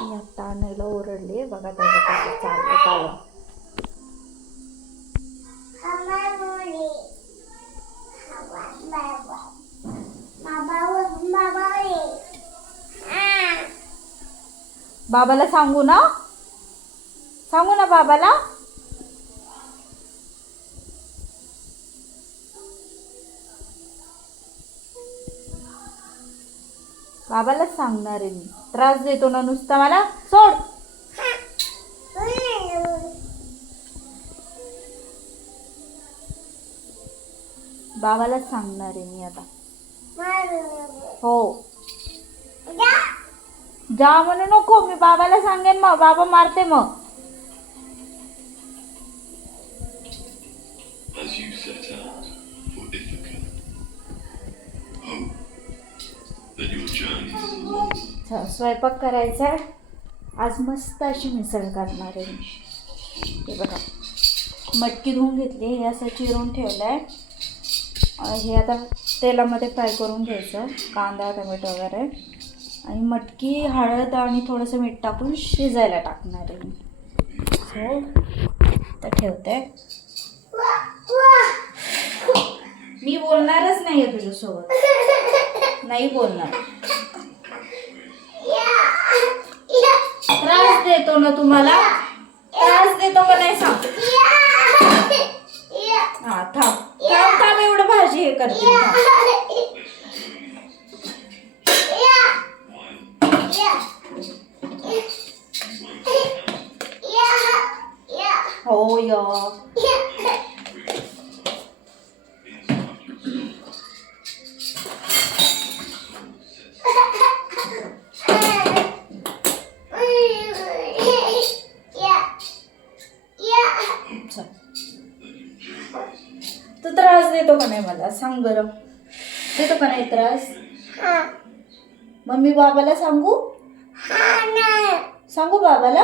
मी आत्ता आणायला ओरडले. बघा त्याचं कसं चाललं कालम बाबाला सांगू ना? सांगू ना बाबाला? बाबालाच सांगणार आहे मी. त्रास देतो ना नुसता मला. सोड. बाबालाच सांगणार आहे मी आता. हो. जा म्हणू नको. मी बाबाला सांगेन मग. बाबा मारते मग. As you set out for different स्वयंपाक करायचा आहे. आज मस्त अशी मिसळ करणार आहे मी. हे बघा. मटकी धुवून घेतली हे असं चिरून ठेवलं आहे हे आता तेलामध्ये फ्राय करून घ्यायचं कांदा टोमॅटो वगैरे. आणि मटकी हळद आणि थोडंसं मीठ टाकून शिजायला टाकणार आहे मी. तर ठेवते. मी बोलणारच नाही आहे तुझ्यासोबत. नाही बोलणार त्रास देतो ना तुम्हाला? त्रास देतो का नाही सांग? हा थांब. थांब थांब एवढं भाजी हे करते. हो य. मला सांग बरं. देतो का नाही त्रास. मग मी बाबाला सांगू? सांगू बाबाला?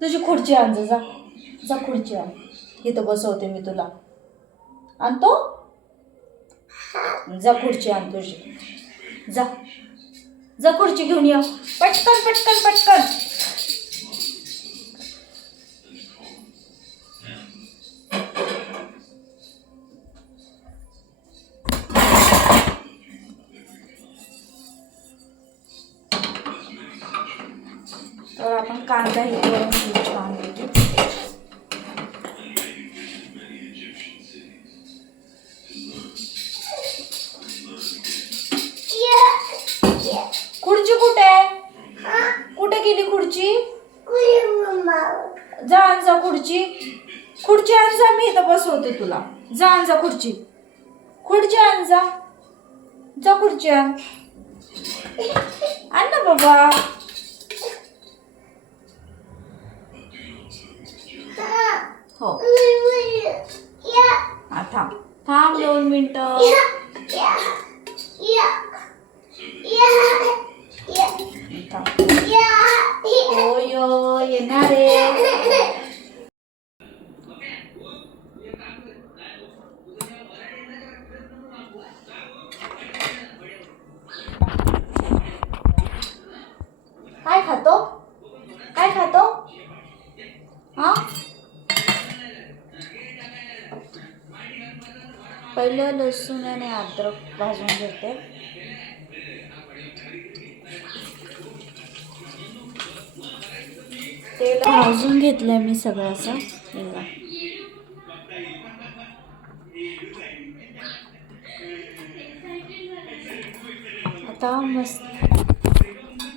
तुझी खुर्ची आण जा जा. जा खुर्ची आण. इथं बसवते मी तुला. आणतो? जा खुर्ची आण तुझी. जा. जा खुर्ची घेऊन ये. पटकन पटकन पटकन. आपण कांदा हे खुर्ची कुठे? आहे कुठे गेली खुर्ची? जा आण खुर्ची. खुर्ची आणजा मी इथं बसवते तुला. जा आण खुर्ची. खुर्ची आणजा जा. जा खुर्ची आण ना बाबा. हो हा थांब थांब दोन मिनिटं थांब हो यो येणार आहे काय खातो काय खातो हा पहिलं लसूण आणि अद्रक भाजून घेते. तेल भाजून घेतलंय मी सगळं असं. तेला. आता मस्त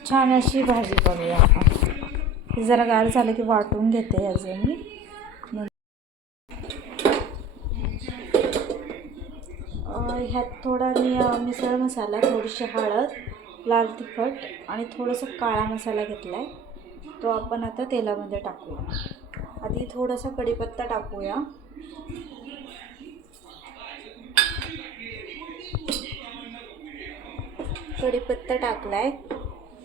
छान अशी भाजी करूया आपण. जरा गार झालं की वाटून घेते याचं मी. ह्यात थोडा मी मिसळ मसाला थोडीशी हळद लाल तिखट आणि थोडंसं काळा मसाला घेतला आहे तो आपण आता तेलामध्ये टाकूया आधी थोडासा कढीपत्ता टाकूया. कढीपत्ता टाकलाय.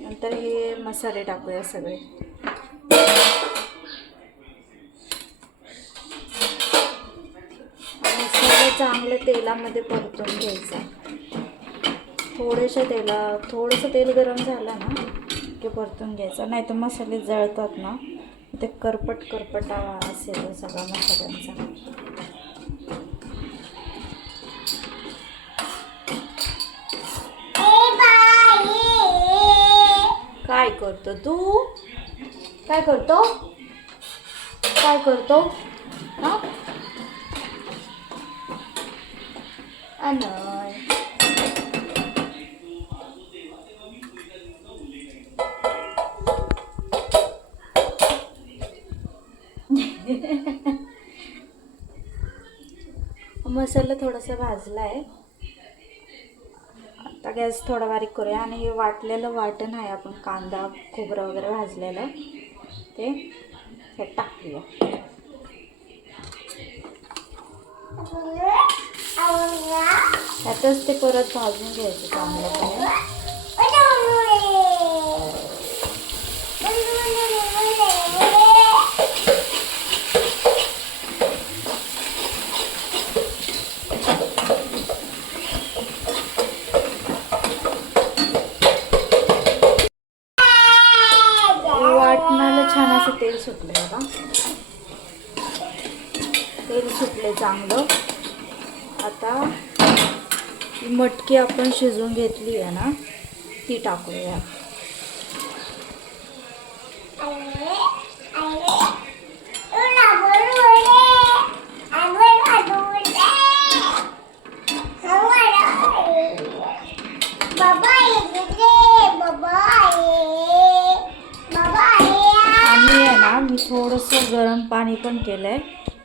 नंतर हे मसाले टाकूया सगळे. चांगलं तेलामध्ये परतून घ्यायचं. थोडेसे तेला थोडंसं तेल गरम झालं ना की परतून घ्यायचं. नाही तर मसाले जळतात ना ते करपट करपटावा असेल सगळा मसाल्यांचा. काय करतो तू? काय करतो? काय करतो? अनय मसाला थोडासा भाजला आहे आता गॅस थोडा बारीक करूया आणि हे वाटलेलं वाटण आहे आपण कांदा खोबरं वगैरे भाजलेलं. ते ह्यात टाकूया. त्यातच ते परत भाजून घ्यायचं चांगल्यापणे. वाटणाला छान असं तेल सुटलंय बघा. तेल सुटले चांगलं. आता मटकी आपण शिजवून घेतली आहे ना ती टाकूया. आणि आहे ना मी थोडंसं गरम पाणी पण केलंय.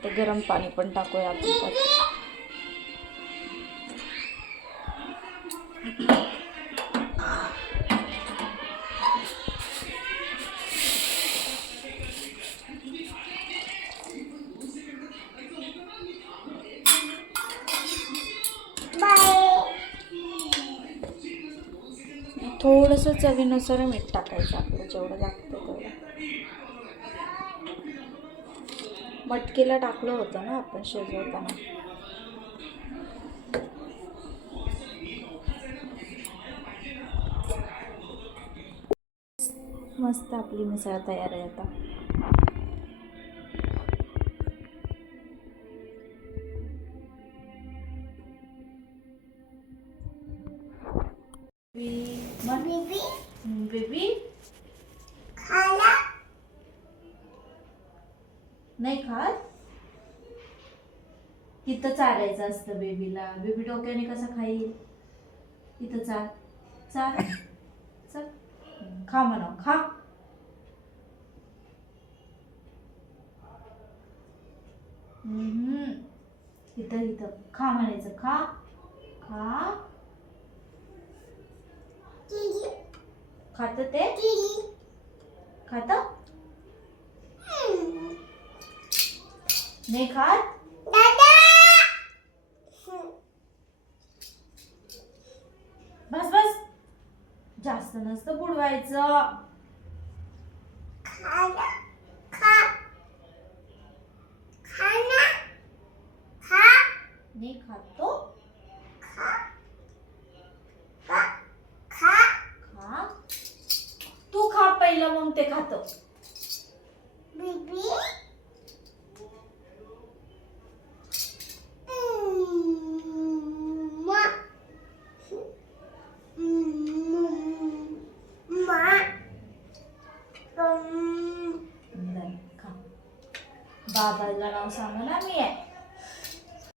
तर गरम पाणी पण टाकूया आपण थोडंसं चवीनुसार मीठ टाकायचं आपलं जेवढं लागतं तेवढं. मटकीला टाकलं होतं ना आपण शिजवताना. मस्त आपली मिसळ तयार आहे आता. बेबी नाही खात? तिथं चारायचं असतं बेबीला बेबी डोक्याने कसं खाईल? इथं चार चार चल. हम्म, खा म्हणाव खा. इथं इथं खा म्हणायचं खा खा खात ते खात नाही खात नाही खात तो खा तू खा पहिलं मग ते खात खा बाबाला नाव सांगा ना मी आहे